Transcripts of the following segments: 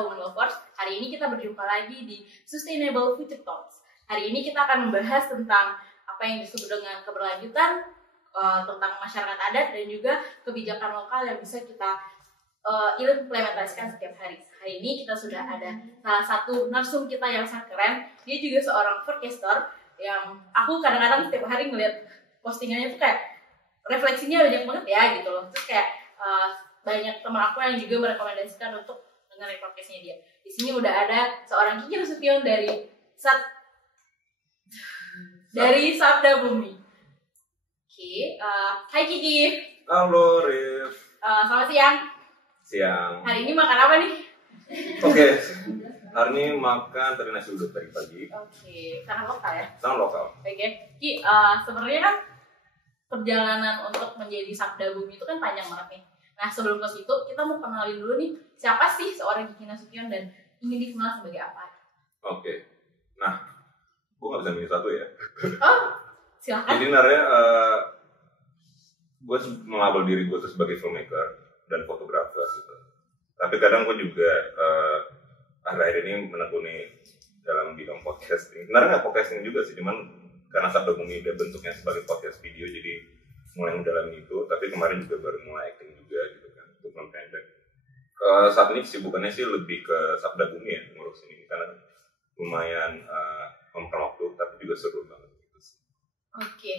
Women Lovers. Hari ini kita berjumpa lagi di Sustainable Future Talks. Hari ini kita akan membahas tentang apa yang disebut dengan keberlanjutan, tentang masyarakat adat dan juga kebijakan lokal yang bisa kita implementasikan setiap hari. Hari ini kita sudah ada salah satu narsum kita yang sangat keren. Dia juga seorang forecaster yang aku kadang-kadang setiap hari ngeliat postingannya tuh kayak refleksinya banyak banget ya gitu loh. Terus kayak banyak teman aku yang juga merekomendasikan untuk dengerin podcastnya dia. Di sini udah ada seorang Kiki Nasution dari Sabda Bumi. Oke, hai Kiki. Halo Rif. Selamat siang. Siang. Hari ini makan apa nih? Oke. Hari ini makan tadi nasi uduk tadi pagi. Oke, sangat lokal ya. Sangat lokal. Oke, Ki, sebenarnya kan perjalanan untuk menjadi Sabda Bumi itu kan panjang banget nih. Nah, sebelum ke situ, kita mau kenalin dulu nih, siapa sih seorang Kiki Nasution dan ingin dikenal sebagai apa? Oke. Nah, gue gak bisa milih satu ya. Oh, silakan. Jadi sebenarnya gue melabel diri gue tuh sebagai filmmaker dan fotografer gitu. Tapi kadang gue juga akhir-akhir ini menekuni dalam bidang podcasting. Sebenarnya nggak podcasting juga sih, cuman karena Sabda Bumi dia bentuknya sebagai podcast video, jadi mulai mendalami itu. Tapi kemarin juga baru mulai acting juga gitu kan, untuk film pendek. Saat ini kesibukannya sih lebih ke Sabda Bumi ya, ngurus ini karena lumayan memakan waktu, tapi juga seru banget gitu sih. Oke.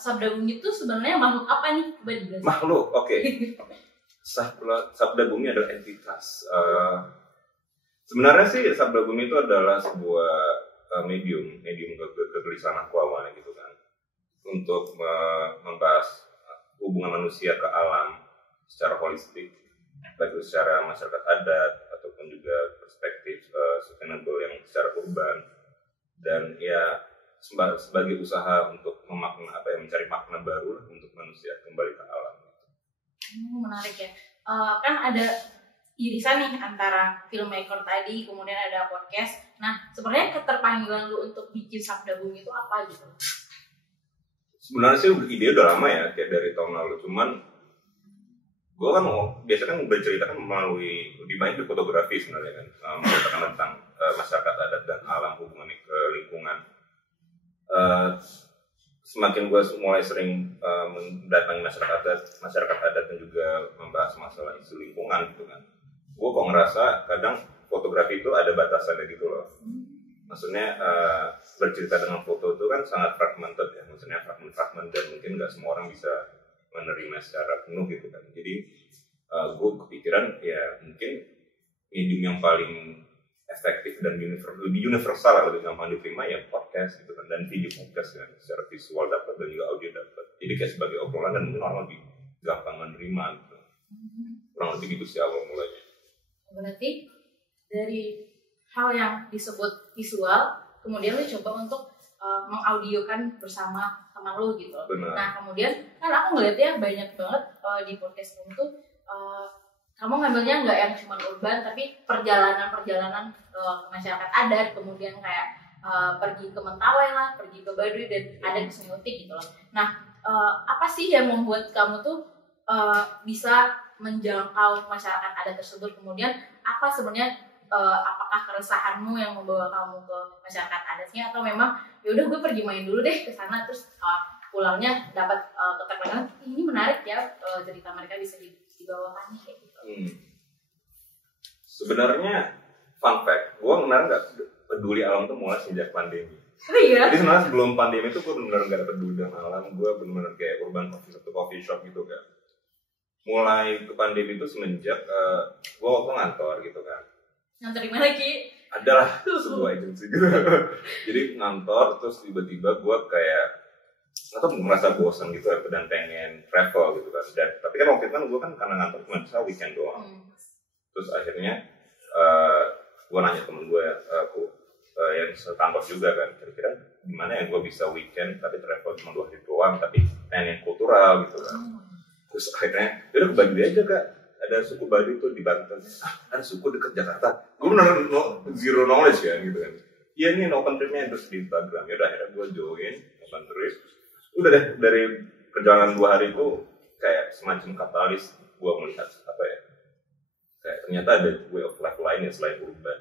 Sabda Bumi itu sebenarnya makhluk apa nih? Coba dijelasin. Makhluk, oke. Sabda Bumi adalah entitas. Sebenarnya sih Sabda Bumi itu adalah sebuah medium kegelisahan aku awalnya gitu kan, untuk membahas hubungan manusia ke alam secara holistik, baik itu secara masyarakat adat ataupun juga perspektif sustainable yang secara urban, dan ya sebagai usaha untuk mencari makna baru untuk manusia kembali ke alam. Menarik ya. Kan ada irisan nih antara filmmaker tadi, kemudian ada podcast. Nah, sebenarnya keterpanggilan lu untuk bikin Sabda Bumi itu apa gitu? Sebenarnya sih ide udah lama ya, kayak dari tahun lalu. Cuman gue kan biasanya kan bercerita kan melalui lebih banyak di fotografi sebenarnya kan, menceritakan tentang masyarakat adat dan alam, hubungan ke lingkungan. Semakin gue mulai sering mendatangi masyarakat adat dan juga membahas masalah isu lingkungan gitu kan, gue kok ngerasa kadang fotografi itu ada batasannya gitu loh. Maksudnya bercerita dengan foto itu kan sangat fragmented ya, maksudnya fragmen-fragmen, dan mungkin nggak semua orang bisa menerima secara penuh gitu kan. Jadi gue kepikiran ya mungkin medium yang paling efektif dan lebih universal, lebih gampang diterima ya podcast gitu kan, dan video podcast kan, secara visual dapat dan juga audio dapat. Jadi kayak sebagai obrolan dan mungkin orang lebih gampang menerima gitu. Kurang lebih gitu sih awal mulanya. Berarti dari hal yang disebut visual, kemudian lu coba untuk mengaudiokan bersama teman lu gitu. Benar. Nah, kemudian kan aku ngeliatnya banyak banget di podcast kamu tuh kamu ngambilnya nggak yang cuma urban, tapi perjalanan ke masyarakat adat, kemudian kayak pergi ke Mentawai lah, pergi ke Baduy, dan ada ke Semiotik gitu loh. Nah, apa sih yang membuat kamu tuh bisa menjangkau masyarakat adat tersebut? Kemudian apa sebenarnya, apakah keresahanmu yang membawa kamu ke masyarakat adatnya, atau memang yaudah gue pergi main dulu deh ke sana, terus pulangnya dapat keterpanggilan, ini menarik ya, cerita mereka bisa dibawakan kayak gitu. Sebenarnya fun fact, gue benar nggak peduli alam tuh mulai sejak pandemi. Oh iya? Jadi sebenarnya sebelum pandemi tuh gue benar nggak peduli dengan alam, gue benar kayak urban coffee shop gitu kan. Mulai ke pandemi itu semenjak gue waktu ngantor gitu kan. Ngantor di mana Ki? Adalah sebuah agensi gitu. Jadi ngantor terus tiba-tiba gue kayak atau merasa bosan gitu dan pengen travel gitu kan. Tapi kan waktu itu kan gue kan karena ngantor cuma bisa weekend doang. Terus akhirnya gue nanya temen gue yang sekantor juga kan, kira-kira gimana ya gue bisa weekend tapi travel cuma 2 hari doang, tapi pengen yang kultural gitu kan. Terus akhirnya udah ke Baduy aja Kak, ada suku Baduy tuh di Banten. Ada suku deket Jakarta. Gue bener zero knowledge kan gitu kan. Iya ini open trip-nya terus di Instagram. Yaudah akhirnya gue join open trip. Udah deh, dari perjalanan 2 hari itu kayak semacam katalis gue melihat apa ya, kayak ternyata ada way of life lain yang selain urban.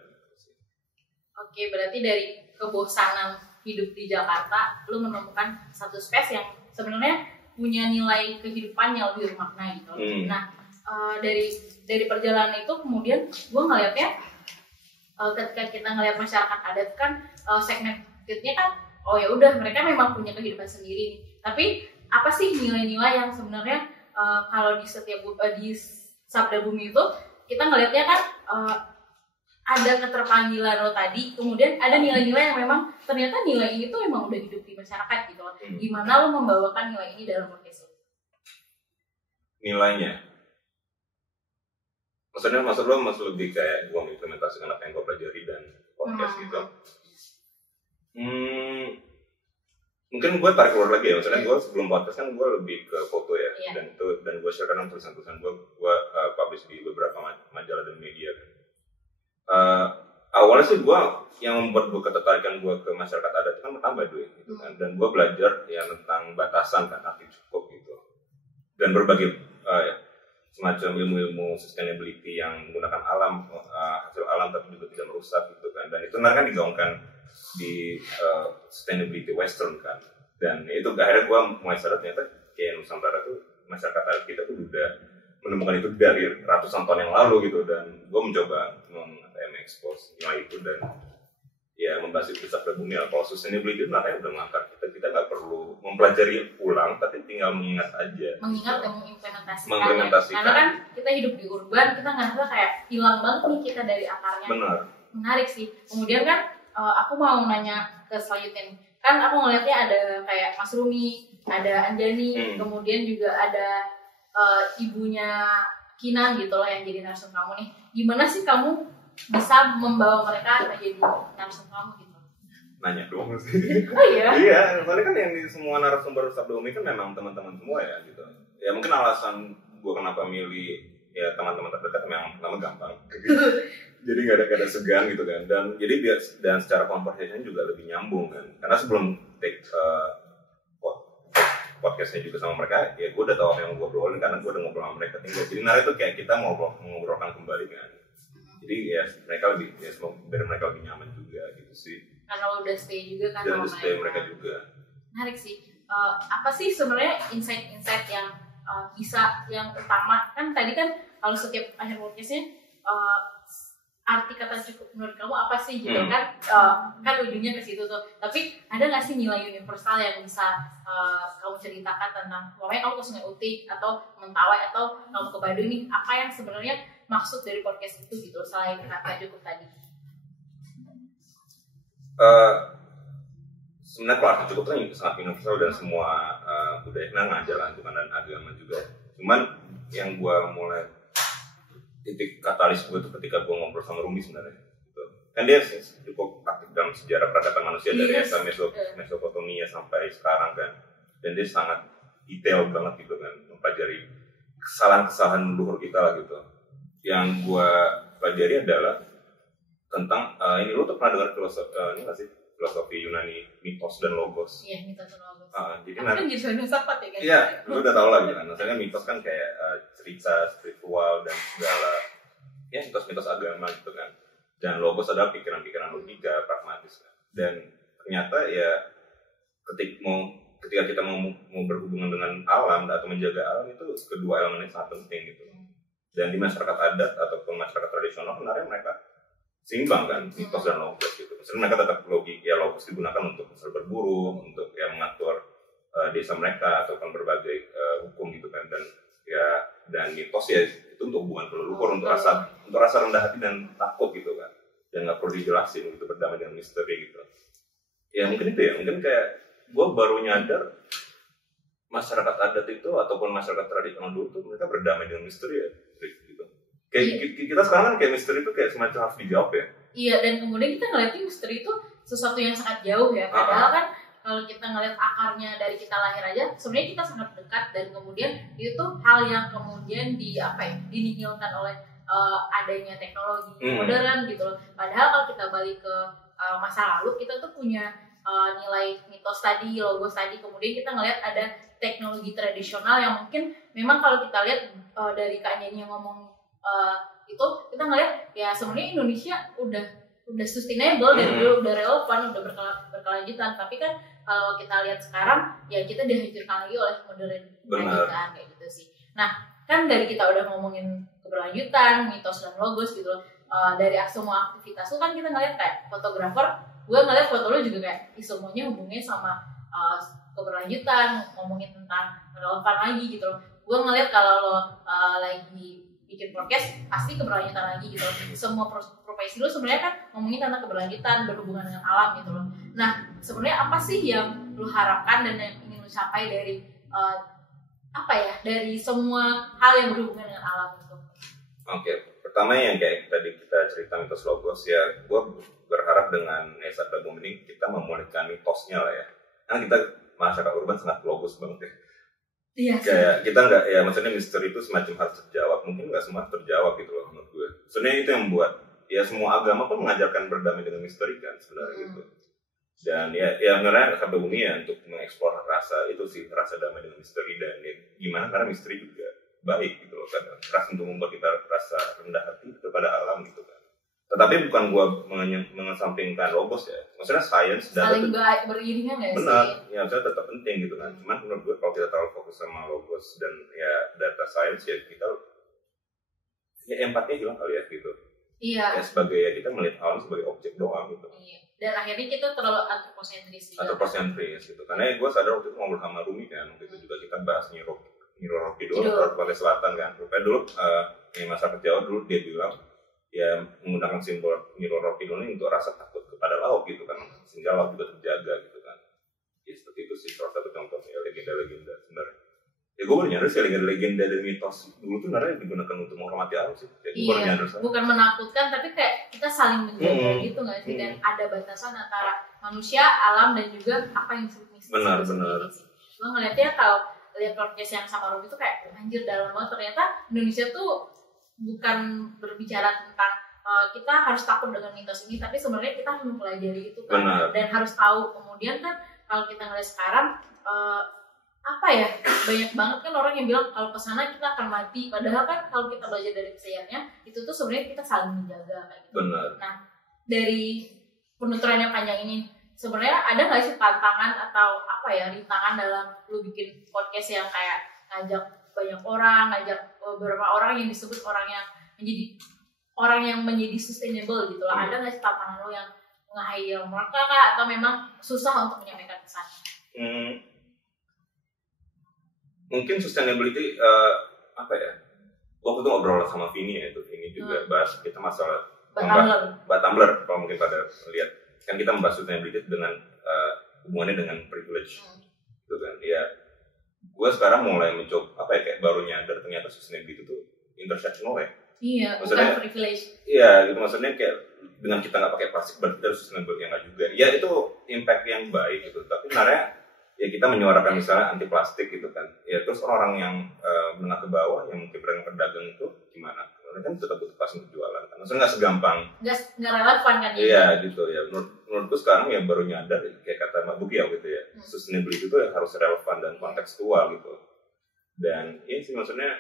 Oke, berarti dari kebosanan hidup di Jakarta, lu menemukan satu space yang sebenarnya punya nilai kehidupan yang lebih bermakna gitu. Nah, dari perjalanan itu kemudian gue ngeliatnya ketika kita ngeliat masyarakat adat kan segmentednya kan oh ya udah mereka memang punya kehidupan sendiri nih. Tapi apa sih nilai-nilai yang sebenarnya kalau di setiap di Sabda Bumi itu kita ngelihatnya kan ada keterpanggilan lo tadi, kemudian ada nilai-nilai yang memang ternyata nilai ini tuh memang udah hidup di masyarakat gitu loh. Gimana lo membawakan nilai ini dalam podcast lo? Nilainya? Maksud lo lebih kayak gue mengimplementasikan apa yang gue pelajari dan podcast gitu. Mungkin gue tarik keluar lagi ya, maksudnya gue sebelum podcast kan gue lebih ke foto ya, dan gue share kan tulisan-tulisan gue publish di beberapa majalah dan media kan. Awalnya sih gue yang membuat gue ketertarikan gue ke masyarakat adat kan pertama Baduy gitu kan, dan gue belajar ya tentang batasan kan arti cukup gitu, dan berbagai semacam ilmu-ilmu sustainability yang menggunakan alam, hasil alam tapi juga tidak merusak gitu kan, dan itu kan digaungkan di sustainability western kan, dan itu akhirnya gue mulai sadar ternyata kayak Nusantara tuh masyarakat adat kita tuh udah menemukan itu dari ratusan tahun yang lalu gitu, dan gue mencoba mengekspos nilai itu dan ya membahas itu Sabda Bumi. Kalau sustainability itu makanya udah mengangkat kita nggak perlu mempelajari ulang tapi tinggal mengingat aja, dan mengimplementasikan. Karena kan kita hidup di urban, kita ngerasa kayak hilang banget nih kita dari akarnya. Benar. Menarik sih. Kemudian kan aku mau nanya ke selanjutnya, kan aku ngelihatnya ada kayak Mas Rumi, ada Anjani, kemudian juga ada ibunya Kinan gitu loh yang jadi narasum kamu nih. Gimana sih kamu bisa membawa mereka menjadi narasum kamu gitu? Nanya dong sih. Oh iya? Iya, soalnya kan yang di semua narasumber Sabda Bumi kan memang teman-teman semua ya gitu. Ya mungkin alasan gue kenapa milih ya teman-teman terdekat memang pertama gampang. Jadi gak ada segan gitu kan, dan secara conversation juga lebih nyambung kan, karena sebelum take podcastnya juga sama mereka, ya gue udah tahu apa yang gue obrolin karena gue udah ngobrol sama mereka tinggal. Jadi itu kayak kita mau ngobrolkan kembali kan. Jadi ya mereka lebih, ya biar mereka lebih nyaman juga gitu sih. Karena lo udah stay juga kan sama mereka juga. Menarik sih. Apa sih sebenarnya insight-insight yang bisa yang utama kan tadi kan kalau setiap akhir podcastnya arti kata cukup menurut kamu apa sih gitu kan ujungnya ke situ tuh. Tapi ada nggak sih nilai universal yang bisa kamu ceritakan tentang pokoknya kamu ke Sungai Utik atau Mentawai atau kamu ke Baduy nih, apa yang sebenarnya maksud dari podcast itu gitu selain kata cukup tadi? Sebenarnya kalau arti cukup itu sangat universal dan semua budaya ngajaran dan agama juga. Cuman yang gue mulai titik katalis gue itu ketika gue ngobrol sama Rumi sebenarnya gitu. Kan dia cukup aktif dalam sejarah peradaban manusia dari masa Mesopotamia sampai sekarang kan, dan dia sangat detail banget gitu kan mempelajari kesalahan-kesalahan leluhur kita lah gitu. Yang gue pelajari adalah tentang ini, lo tuh pernah dengar filosofi Yunani mitos dan logos? Iya, mitos dan logos. Jadi kan jadi filsafat ya kan? Iya, lu udah tau lah gitu kan. Misalnya mitos kan kayak cerita spiritual dan segala ya mitos-mitos agama gitu kan. Dan logos adalah pikiran-pikiran logika, pragmatis kan. Dan ternyata ya ketika kita mau berhubungan dengan alam atau menjaga alam, itu kedua elemen ini sangat penting gitu. Dan di masyarakat adat ataupun masyarakat tradisional sebenarnya mereka seimbang kan mitos dan logos gitu. Misalnya mereka tetap logos digunakan untuk berburu, untuk ya mengatur desa mereka ataupun berbagai hukum gitu kan, dan mitos ya itu untuk hubungan leluhur, untuk rasa rendah hati dan takut gitu kan, dan nggak perlu dijelasin gitu, berdamai dengan misteri gitu. Ya mungkin itu ya, mungkin kayak gue baru nyadar masyarakat adat itu ataupun masyarakat tradisional dulu tuh mereka berdamai dengan misteri ya gitu. Kayak kita sekarang kan kayak misteri itu kayak semacam harus dijawab ya. Iya, dan kemudian kita ngeliatin misteri itu sesuatu yang sangat jauh ya. Padahal kan kalau kita ngeliat akarnya dari kita lahir aja, sebenarnya kita sangat dekat, dan kemudian itu hal yang kemudian dinihilkan oleh adanya teknologi modern gitu loh. Padahal kalau kita balik ke masa lalu, kita tuh punya nilai mitos tadi, logos tadi, kemudian kita ngeliat ada teknologi tradisional yang mungkin memang kalau kita lihat dari Kak Jenny yang ngomong itu kita ngeliat ya sebenarnya Indonesia udah sustainable dan udah relevan, udah berkelanjutan. Tapi kan kalau kita lihat sekarang ya kita dihancurkan lagi oleh modern kan kayak gitu sih. Nah kan dari kita udah ngomongin keberlanjutan, mitos dan logos gitu loh. Dari semua aktivitas tuh kan kita ngeliat kayak fotografer, gue ngeliat foto lo juga kayak semuanya hubungannya sama keberlanjutan, ngomongin tentang relevan lagi gitu loh. Gue ngeliat kalau lo lagi bikin podcast pasti keberlanjutan lagi gitu loh. Semua profesi lo sebenarnya kan ngomongin tentang keberlanjutan, berhubungan dengan alam gitu loh. Nah sebenarnya apa sih yang lo harapkan dan yang ingin lo capai dari dari semua hal yang berhubungan dengan alam itu? Oke. Pertama yang kayak tadi kita cerita mitos logos ya, gue berharap dengan Esa Gabung ini kita memulihkan mitosnya lah ya. Karena kita masyarakat urban sangat logos banget ya. Iya. Kayak kita nggak ya, maksudnya misteri itu semacam harus terjawab, mungkin nggak semua terjawab gitu loh menurut gue. Sebenarnya itu yang membuat ya semua agama pun mengajarkan berdamai dengan misteri kan sebenarnya gitu. Dan ya sebenarnya sampai bumi ya untuk mengeksplor rasa itu sih, rasa damai dengan misteri. Dan ya, gimana karena misteri juga baik gitu loh kan, rasa untuk membuat kita rasa rendah hati kepada alam gitu kan. Tetapi bukan gua mengesampingkan logos ya, maksudnya sains dan saling beriringan nggak sih? Benar, ya saya tetap penting gitu kan. Cuman menurut gue kalau kita terlalu fokus sama logos dan ya data sains ya kita ya empatinya hilang kali ya gitu. Iya. Ya sebagai ya kita melihat alam sebagai objek doang gitu. Iya. Dan akhirnya kita terlalu antroposentris juga. Antroposentris gitu. Karena gue sadar waktu itu ngobrol sama Rumi kan, waktu itu juga kita bahas Nyiroroki dulu, Pantai Selatan kan. Rupanya dulu masyarakat Jawa dulu dia bilang ya menggunakan simbol Nyiroroki dulu ini untuk rasa takut kepada laut gitu kan, sehingga laut juga terjaga gitu kan. Ya seperti itu sih salah satu contohnya legenda-legenda sebenarnya. Ya gue baru nyadar sih legenda dan mitos dulu tuh sebenarnya digunakan untuk menghormati alam sih. Ya, iya, bukan menakutkan tapi kayak kita saling menjaga gitu nggak sih? Dan ada batasan antara manusia, alam dan juga apa yang disebut mistis. Benar. Gue ngeliatnya kalau lihat podcast yang sama Robi itu kayak anjir dalam banget, ternyata Indonesia tuh bukan berbicara tentang kita harus takut dengan mitos ini, tapi sebenarnya kita harus mempelajari itu kan. Dan harus tahu. Kemudian kan kalau kita ngeliat sekarang banyak banget kan orang yang bilang kalau kesana kita akan mati, padahal kan kalau kita belajar dari pesiarnya itu tuh sebenarnya kita saling menjaga kayak gitu. Benar. Nah dari penuturan yang panjang ini sebenarnya ada nggak sih tantangan atau rintangan dalam lu bikin podcast yang kayak ngajak banyak orang, ngajak beberapa orang yang disebut orang yang menjadi sustainable gitu lah. Ada nggak sih tantangan lu yang nge-hire mereka kah, atau memang susah untuk menyampaikan pesan? Mungkin sustainability waktu itu ngobrol sama Vini ya, Vini juga bahas kita masalah Tumbler kalau mungkin pada lihat kan kita membahas sustainability dengan hubungannya dengan privilege gitu kan. Ya gue sekarang mulai mencoba kayak baru nyadar ternyata sustainability itu intersectional ya. Iya, maksudnya, bukan privilege. Iya gitu, maksudnya kayak dengan kita nggak pakai plastik berarti kita sustainable, ya nggak juga. Ya itu impact yang baik gitu, tapi sebenarnya ya kita menyuarakan misalnya anti plastik gitu kan. Ya terus orang yang menengah ke bawah yang mungkin pedagang itu gimana? Karena kan tetap butuh plastik untuk jualan kan. Maksudnya nggak segampang. Nggak relevan kan? Iya gitu ya. Menurutku sekarang ya baru nyadar kayak kata Mbak Buki ya gitu ya. Sustainability itu harus relevan dan kontekstual gitu. Dan ini sih maksudnya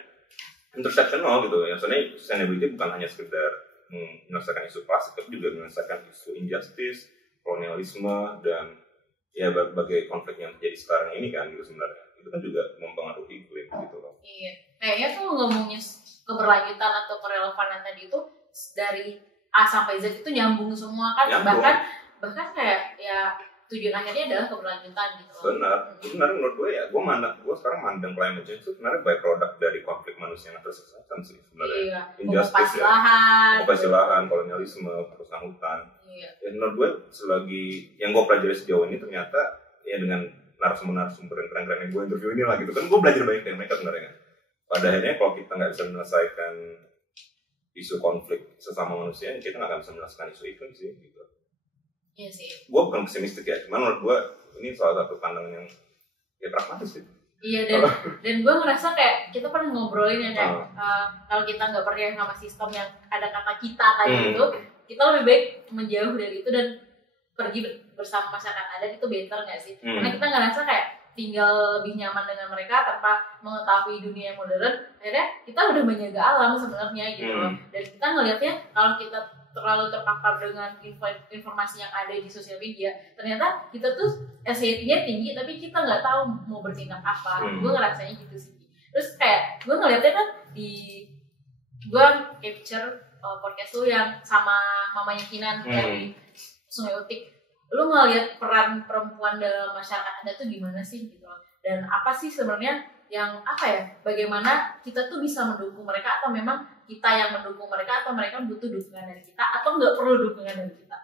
intersectional gitu ya. Maksudnya sustainability bukan hanya sekedar menyelesaikan isu plastik, tapi juga menyelesaikan isu injustice, kolonialisme, dan ya berbagai konflik yang terjadi sekarang ini kan gitu sebenarnya. Itu kan juga mempengaruhi iklim gitu loh. Iya. Kayaknya tuh ngomongin keberlanjutan atau kerelevanan tadi itu dari A sampai Z itu nyambung semua kan. Nyambung. Bahkan kayak ya tujuan akhirnya adalah keberlanjutan gitu loh. Benar. Sebenarnya menurut gue ya, gue sekarang mandang climate change itu sebenarnya by product dari konflik manusia yang terselesaikan sih sebenarnya. Iya. Injustice okupasi lahan, kolonialisme, perusahaan hutan. Iya. Ya menurut gue selagi yang gue pelajari sejauh ini ternyata ya dengan narasumber yang keren-keren yang gue interview ini lah gitu kan, gue belajar banyak dari mereka sebenarnya kan. Pada akhirnya kalau kita nggak bisa menyelesaikan isu konflik sesama manusia, kita nggak akan bisa menyelesaikan isu iklim sih gitu. Iya sih. Gue bukan pesimistik ya, cuman menurut gue ini salah satu pandangan yang ya pragmatis sih. Iya, dan gue ngerasa kayak kita pernah ngobrolin ya kayak kalau kita nggak percaya sama sistem yang ada kata kita tadi itu, kita lebih baik menjauh dari itu dan pergi bersama masyarakat adat itu better nggak sih? Karena kita ngerasa kayak tinggal lebih nyaman dengan mereka tanpa mengetahui dunia yang modern, akhirnya kita udah menjaga alam sebenarnya gitu loh. Dan kita ngelihatnya kalau kita terlalu terpapar dengan informasi yang ada di sosial media, ternyata kita tuh anxiety-nya tinggi tapi kita nggak tahu mau bertindak apa. Gue ngerasanya gitu sih. Terus kayak gue ngelihatnya kan gue capture podcast lu yang sama mamanya Kinan dari Sungai Utik. Lu ngelihat peran perempuan dalam masyarakat Adat tuh gimana sih gitu loh. Dan apa sih sebenarnya yang bagaimana kita tuh bisa mendukung mereka, atau memang kita yang mendukung mereka, atau mereka butuh dukungan dari kita, atau nggak perlu dukungan dari kita?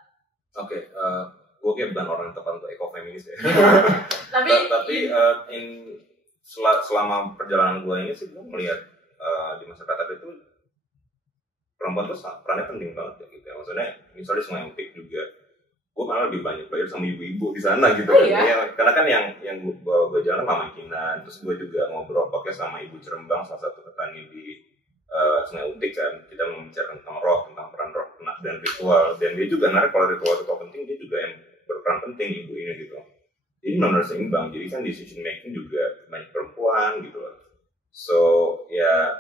Gue kayak bukan orang tepat untuk ekofeminis ya. tapi selama perjalanan gue ini sih gue melihat di masyarakat Adat itu perempuan tuh perannya penting banget ya gitu ya. Maksudnya misalnya Sungai Utik juga, gue malah lebih banyak belajar sama ibu-ibu di sana gitu. Iya? Karena kan yang gue jalan Mama Kinan, terus gue juga ngobrol podcast sama Ibu Cerembang, salah satu petani di Sungai Utik kan. Kita membicarakan tentang roh, tentang peran roh dan ritual, dan dia juga narik kalau ritual penting, dia juga yang berperan penting ibu ini gitu. Jadi benar-benar seimbang. Jadi kan decision making juga banyak perempuan gitu loh. So ya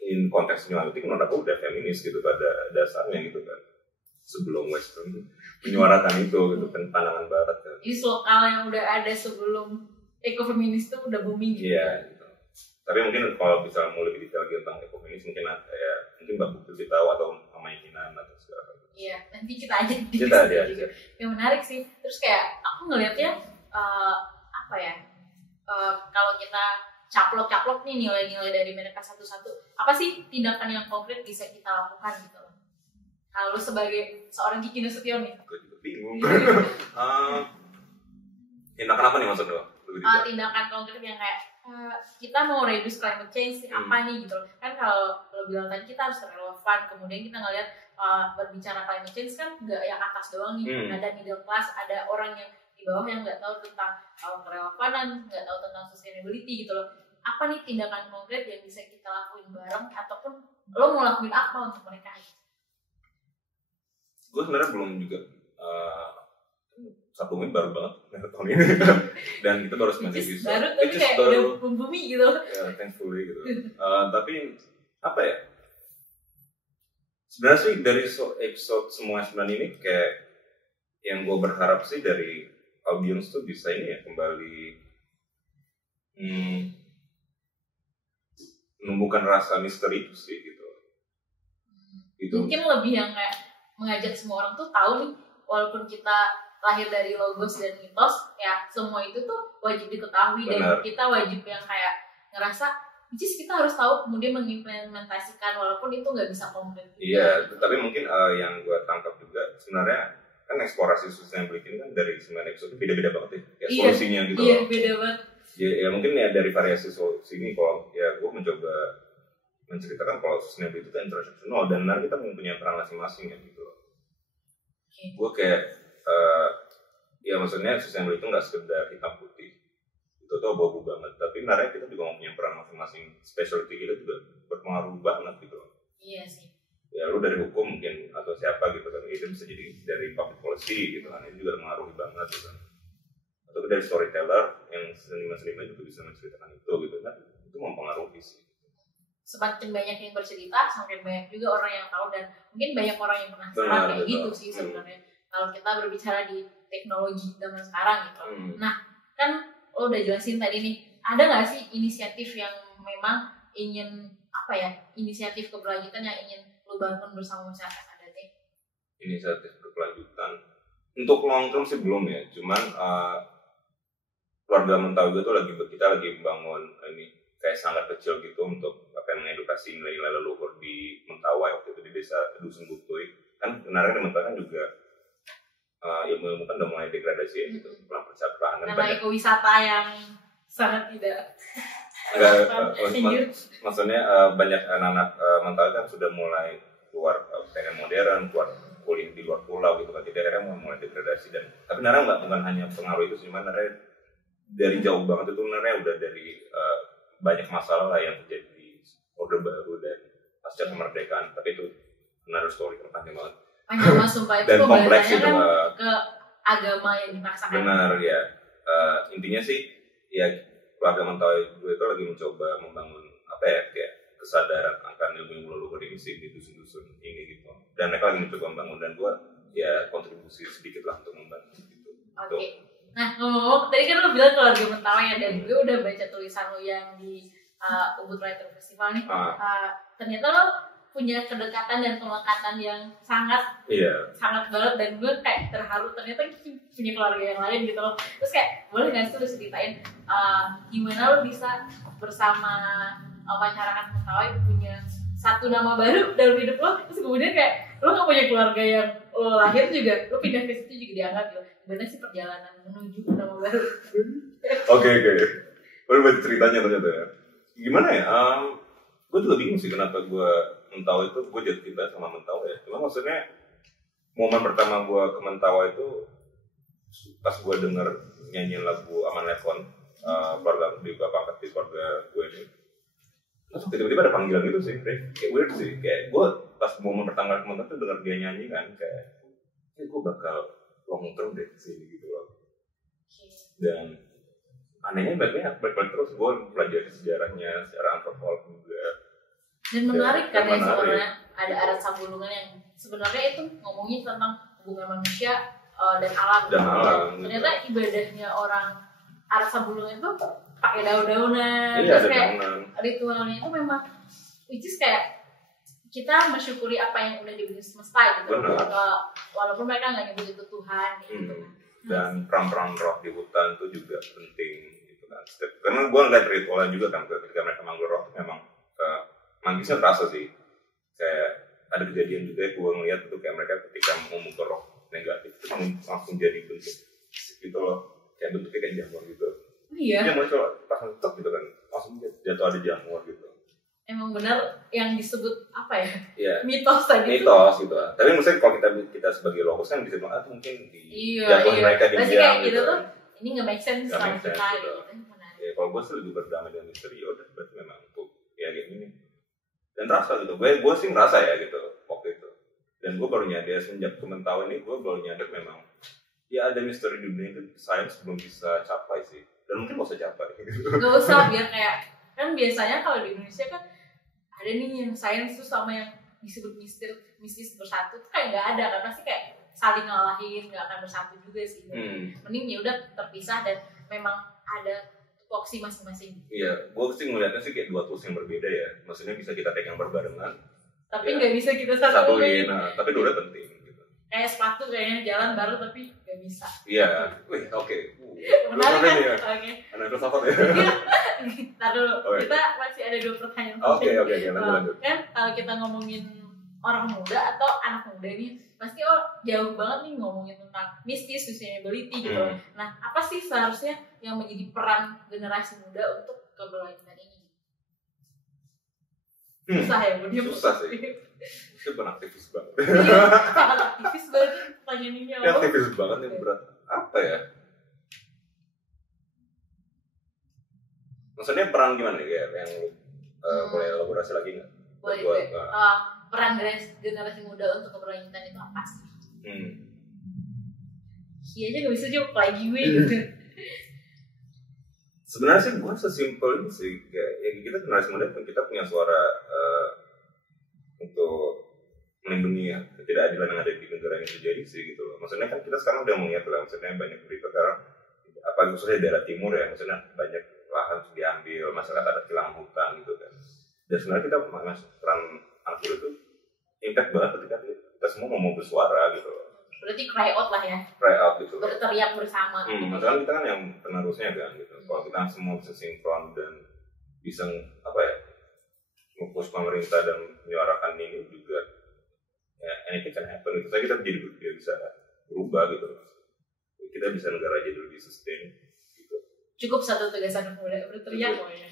in konteks Sungai Utik menurut aku udah feminis gitu pada dasarnya gitu kan. Sebelum Western menyuarakan itu gitu kan, pandangan Barat kan. Jadi lokal yang udah ada sebelum ekofeminis itu udah booming gitu. Iya gitu. Tapi mungkin kalau bisa mau lebih detail lagi tentang ekofeminis mungkin mungkin Mbak Putri tahu atau Mama Kinan atau segala. Iya, nanti kita aja juga. Yang menarik sih. Terus kayak aku ngelihatnya kalau kita caplok nih nilai-nilai dari mereka satu-satu, apa sih tindakan yang konkret bisa kita lakukan gitu loh? Kalau sebagai seorang Kiki Nasution nih. Gue juga bingung. Tindakan apa nih maksudnya? Tindakan konkret yang kayak kita mau reduce climate change apa nih gitu loh. Kan kalau lo bilang tadi kita harus relevan, kemudian kita ngelihat berbicara climate change kan nggak yang atas doang nih, ada middle class, ada orang yang di bawah yang nggak tahu tentang kerelevanan, nggak tahu tentang sustainability gitu loh. Apa nih tindakan konkret yang bisa kita lakuin bareng, ataupun lo mau lakuin apa untuk mereka? Gue sebenarnya belum juga Sabtu ini baru banget tahun ini dan kita baru semester baru tapi kayak udah membumi gitu ya, thankfully gitu. Tapi apa ya, sebenarnya sih dari episode semua 9 ini kayak yang gue berharap sih dari audiens tuh bisa ini ya, kembali menumbuhkan rasa misteri itu sih gitu. Mungkin lebih yang kayak mengajak semua orang tuh tahu nih, walaupun kita lahir dari logos dan mitos, ya semua itu tuh wajib diketahui. Dan kita wajib yang kayak ngerasa, kita harus tahu kemudian mengimplementasikan, walaupun itu nggak bisa komplit. Iya, tapi mungkin yang gue tangkap juga sebenarnya kan eksplorasi sustainability ini kan dari 9 episode beda-beda banget ya solusinya gitu. Iya, beda banget. Ya mungkin ya dari variasi solusi ini, kalau ya gue mencoba menceritakan kalau sustainability itu intersectional dan nanti kita mempunyai peran masing-masing ya gitu. Gue kayak ya maksudnya sustainability itu nggak sekedar hitam putih, itu tuh abu-abu banget, tapi sebenarnya kita juga mempunyai peran masing-masing, specialty kita juga berpengaruh banget gitu. Iya sih. Ya lu dari hukum mungkin atau siapa gitu kan, itu bisa jadi dari public policy gitu kan, itu juga mengaruhi banget gitu. Atau dari storyteller yang seniman-seniman juga bisa menceritakan itu gitu kan, itu mempengaruhi sih. Semakin banyak yang bercerita, semakin banyak juga orang yang tahu, dan mungkin banyak orang yang penasaran kayak gitu sih sebenarnya. Kalau kita berbicara di teknologi zaman sekarang gitu. Nah, kan lo udah jelasin tadi nih, ada nggak sih inisiatif yang memang ingin inisiatif keberlanjutan yang ingin lo bangun bersama masyarakat adatnya? Inisiatif berkelanjutan untuk long term sih belum ya, cuman keluarga Mentawai itu kita lagi membangun ini kayak sangat kecil gitu untuk mengedukasi nilai-nilai leluhur di Mentawai waktu itu di desa Dusun Butuy. Kan sebenarnya di Mentawai kan juga ilmu kan udah mulai degradasi ya gitu, pelan-pelan. Nama ekowisata yang sangat tidak. Maksudnya banyak anak-anak Mentawai kan sudah mulai keluar pengen modern, keluar kuliah di luar pulau gitu kan, jadi akhirnya mulai degradasi. Dan tapi sebenarnya bukan hanya pengaruh itu sih, sebenarnya dari jauh banget itu sebenarnya udah dari banyak masalah lah yang terjadi di Orde Baru dan pasca kemerdekaan, tapi itu another story panjang banget. Panjang sumpah, itu dan kompleks itu kan ke agama yang dipaksakan. Benar ya. intinya sih ya keluarga mentawai gue itu lagi mencoba membangun apa ya kayak kesadaran akan ilmu leluhur ini sih di dusun-dusun ini gitu. Dan mereka lagi mencoba membangun dan gue ya kontribusi sedikit lah untuk membantu gitu. Oke. Nah ngomong tadi kan lo bilang keluarga mentawai ya, dan gue udah baca tulisan lo yang di Ubud Writer Festival nih. Ternyata lo punya kedekatan dan kelekatan yang sangat banget, dan gue kayak terharu ternyata punya keluarga yang lain gitu loh. Terus kayak boleh nggak sih lo ceritain gimana lo bisa bersama masyarakat Mentawai punya satu nama baru dalam hidup lo, terus kemudian kayak lo nggak punya keluarga yang lo lahir juga lo pindah ke situ juga dianggap gitu. Gimana sih perjalanan menuju nama baru? Oke. Baru baca ceritanya ternyata ya. Gimana ya? Gue juga bingung sih kenapa gue Mentawai itu, gue jatuh cinta sama Mentawai ya. Cuma maksudnya momen pertama gue ke Mentawai itu pas gue denger nyanyiin lagu Aman Levon, keluarga di bapak di keluarga gue ini. Terus tiba-tiba ada panggilan gitu sih, kayak weird sih. Kayak gue pas momen pertama ke Mentawai tuh denger dia nyanyi kan, kayak gue bakal long term deh kesini gitu loh. Dan anehnya balik terus gue pelajari sejarahnya secara antropolog juga. Dan menarik kan ya sebenarnya ada adat Sabulungan yang sebenarnya itu ngomongin tentang hubungan manusia dan alam. Ternyata ibadahnya orang adat Sabulungan itu pakai daun-daunan, terus kayak ritualnya itu memang which is kayak kita mensyukuri apa yang udah diberi semesta gitu. Walaupun mereka nggak nyebut itu Tuhan gitu kan. Dan perang-perang roh di hutan itu juga penting gitu kan. Karena gue ngeliat ritualnya juga kan ketika mereka manggil roh memang mangisnya terasa sih. Kayak ada kejadian juga gue ngeliat itu kayak mereka ketika memukul roh negatif itu langsung jadi bentuk gitu loh, kayak bentuknya kayak jamur gitu. Iya. Jamur kalau pas ngetok gitu kan langsung jatuh ada jamur gitu. Emang benar yang disebut apa ya? Iya. Mitos tadi. Mitos gitu. Tapi maksudnya kalau kita sebagai logos kan bisa banget mungkin di jatuh mereka di jam gitu tuh. Ini nggak make sense sama kita gitu. Ya kalau gue sih lebih berdamai dengan misteri udah berarti memang tuh ya kayak gini. Dan rasa gitu. Gue sih ngerasa ya gitu waktu itu. Dan gue baru nyadar sejak ke Mentawai ini gue baru nyadar memang ya ada misteri di dunia itu sains belum bisa capai sih. Dan mungkin gak usah capai gitu. Gak usah biar kayak kan biasanya kalau di Indonesia kan ada nih yang sains tuh sama yang disebut mistis bersatu tuh kayak nggak ada kan, pasti kayak saling ngalahin, nggak akan bersatu juga sih. Mending ya udah terpisah dan memang ada tupoksi masing-masing. Iya, gue sih ngeliatnya sih kayak dua tools yang berbeda ya. Maksudnya bisa kita pegang berbarengan, tapi nggak bisa kita satuin. Tapi dua penting gitu. Kayak sepatu kayaknya jalan baru tapi nggak bisa. Iya, oke. Menarik kan? Oke. Anak filsafat ya. Ntar dulu, kita masih ada 2 pertanyaan. Oke, lanjut. Kan kalau kita ngomongin orang muda atau anak muda nih, pasti jauh banget nih ngomongin tentang mistis, sustainability gitu. Nah, apa sih seharusnya yang menjadi peran generasi muda untuk keberlanjutan ini? Susah ya, Bu? Susah sih. Itu bukan aktivis banget. Iya, sangat aktivis banget pertanyaan ini. Ya, aktivis banget yang berat. Apa ya? Maksudnya peran gimana ya yang boleh elaborasi lagi nggak? Boleh. Peran generasi muda untuk keberlanjutan itu apa sih? Iya aja nggak bisa jawab lagi gue gitu. Sebenarnya sih gue sesimpel ini sih, kayak kita generasi muda kita punya suara untuk melindungi ya ketidakadilan yang ada di negara yang terjadi sih gitu loh. Maksudnya kan kita sekarang udah melihat lah, maksudnya banyak berita sekarang, apalagi khususnya daerah timur ya, maksudnya banyak lahan diambil, masyarakat ada kehilangan hutan gitu kan. Dan sebenarnya kita peran anak muda itu impact banget ketika kita semua mau bersuara gitu loh. Berarti cry out lah ya. Cry out gitu. Berteriak bersama. Maksudnya kita kan yang penerusnya kan gitu. Kalau kita semua bisa sinkron dan bisa nge-push pemerintah dan menyuarakan ini juga, ya anything can happen gitu. Kita bisa berubah gitu. Kita bisa negara jadi lebih sustain. Cukup satu tugas anak muda berteriak pokoknya.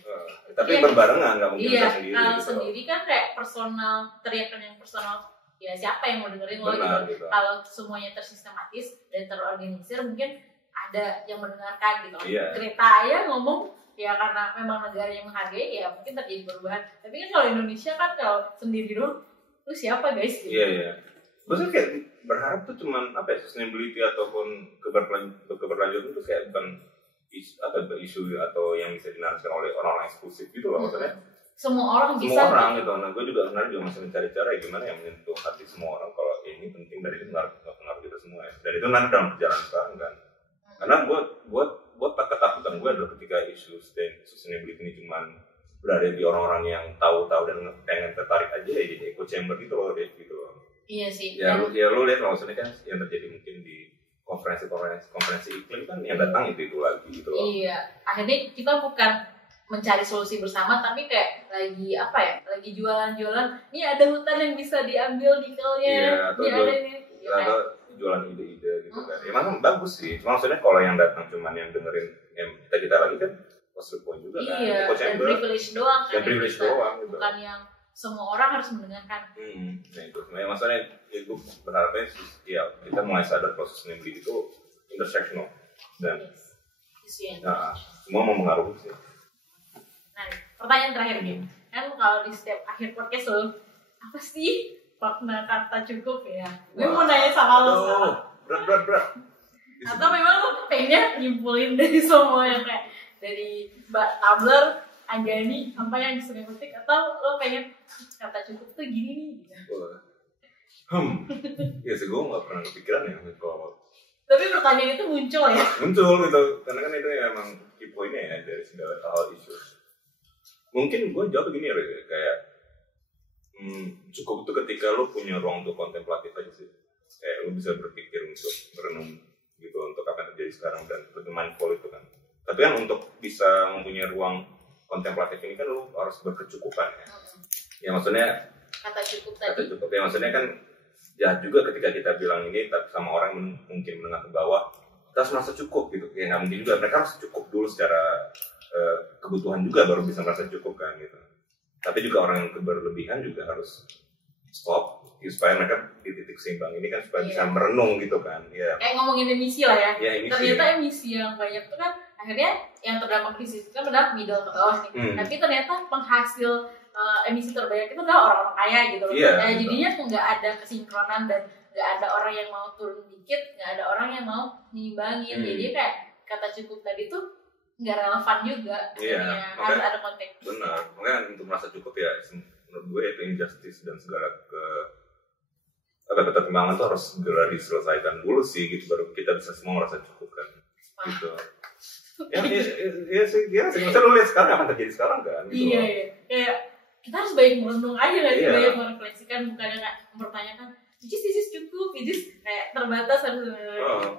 Tapi berbarengan, nggak mungkin bisa sendiri. Kalau gitu. Sendiri kan kayak personal, teriakan yang personal, ya siapa yang mau dengerin lo gitu. Kalau semuanya tersistematis dan terorganisir, mungkin ada yang mendengarkan gitu. Kereta ya ngomong, ya karena memang negara yang menghargai, ya mungkin terjadi perubahan. Tapi kan kalau Indonesia kan kalau sendiri dulu, lu siapa guys? Gitu. Iya. Maksudnya kayak berharap tuh cuman apa ya, sustainability ataupun keberlanjutan itu kayak bukan isu atau yang bisa dinarasikan oleh orang-orang eksklusif gitu loh, maksudnya semua orang bisa semua orang gitu. Nah gue juga sebenarnya juga masih mencari cara gimana yang menyentuh hati semua orang kalau ini penting dan itu pengaruh kita semua ya. Dan itu nanti dalam perjalanan sekarang kan, karena gue ketakutan gue adalah ketika isu sustainability ini cuman berada di orang-orang yang tahu-tahu dan pengen tertarik aja ya jadi echo chamber gitu loh deh gitu loh. Iya sih. Ya lu lihat kalau maksudnya kan yang terjadi mungkin di konferensi iklim kan yang datang itu lagi gitu loh. Iya, akhirnya kita bukan mencari solusi bersama tapi kayak lagi apa ya, lagi jualan-jualan. Ini ada hutan yang bisa diambil nikelnya. Iya, atau jualan ide-ide gitu kan. Emang bagus sih. Cuma maksudnya kalau yang datang cuman yang dengerin yang kita lagi kan positive point juga kan. Iya, dan privilege doang kan. Dan privilege doang gitu. Bukan yang semua orang harus mendengarkan. Nah itu. Maksudnya ya gue berharapnya ya kita mulai sadar proses sustainability itu intersectional dan semua mempengaruhi sih. Nah, pertanyaan terakhir nih. Kan kalau di setiap akhir podcast lo, apa sih makna kata cukup ya? Gue mau nanya sama lo sekarang. Berat. Atau memang lo pengennya nyimpulin dari semua yang kayak dari Mbak Tabler, Anjani sampai yang disuruh ketik, atau lo pengen kata cukup tuh gini nih gitu. Ya sih gue gak pernah kepikiran ya kalau. Tapi pertanyaan itu muncul ya? Muncul gitu, karena kan itu ya emang key point-nya ya dari segala hal isu. Mungkin gue jawab begini ya, kayak cukup itu ketika lo punya ruang untuk kontemplatif aja sih. Kayak lo bisa berpikir untuk merenung gitu untuk apa yang terjadi sekarang dan lebih mindful itu kan. Tapi kan untuk bisa mempunyai ruang kontemplatif ini kan lo harus berkecukupan ya. Ya maksudnya kata cukup tadi. Kata cukup ya maksudnya kan jahat juga ketika kita bilang ini tapi sama orang mungkin menengah ke bawah kita harus merasa cukup gitu. Ya nggak mungkin juga, mereka harus cukup dulu secara kebutuhan juga baru bisa merasa cukup kan gitu. Tapi juga orang yang berlebihan juga harus stop supaya mereka di titik seimbang ini kan supaya bisa merenung gitu kan ya. Kayak ngomongin emisi lah ya, emisi. Ternyata emisi yang banyak itu kan akhirnya yang terdampak krisis itu kan benar middle ke bawah nih. Tapi ternyata penghasil emisi terbanyak itu adalah orang-orang kaya gitu loh. Nah, jadinya nggak ada kesinkronan dan nggak ada orang yang mau turun dikit, nggak ada orang yang mau nyimbangin. Jadi kayak kata cukup tadi tuh nggak relevan juga. Harus ada konteks. Benar, makanya untuk merasa cukup ya menurut gue itu injustice dan segala ketimpangan itu harus segera diselesaikan dulu sih gitu baru kita bisa semua merasa cukup kan gitu. Ya sih, maksudnya lu lihat sekarang apa yang terjadi sekarang kan gitu. Iya, kayak kita harus banyak merenung aja nggak sih, banyak merefleksikan, bukannya nggak mempertanyakan this cukup, this kayak terbatas harus.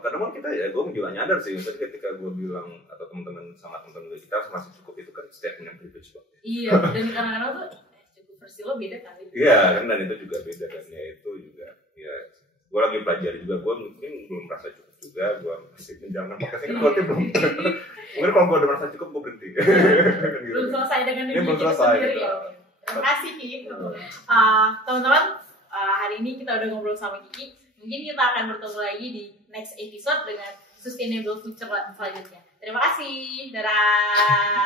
Kadang kita ya, gue juga nyadar sih, misalnya ketika gue bilang atau teman-teman sama teman-teman gue kita harus masih cukup itu kan statement yang privilege banget. Iya, dan kadang-kadang tuh cukup versi lo beda kan? Iya, kan dan itu juga beda kan ya itu juga ya. Gue lagi pelajari juga, gue mungkin belum merasa cukup juga, gue masih menjalankan podcastnya kan berarti belum. Mungkin kalau gue udah merasa cukup gue berhenti. Belum selesai dengan diri kita sendiri ya. Terima kasih Kiki. Teman-teman, hari ini kita udah ngobrol sama Kiki. Mungkin kita akan bertemu lagi di next episode dengan sustainable future selanjutnya. Terima kasih. Dadah.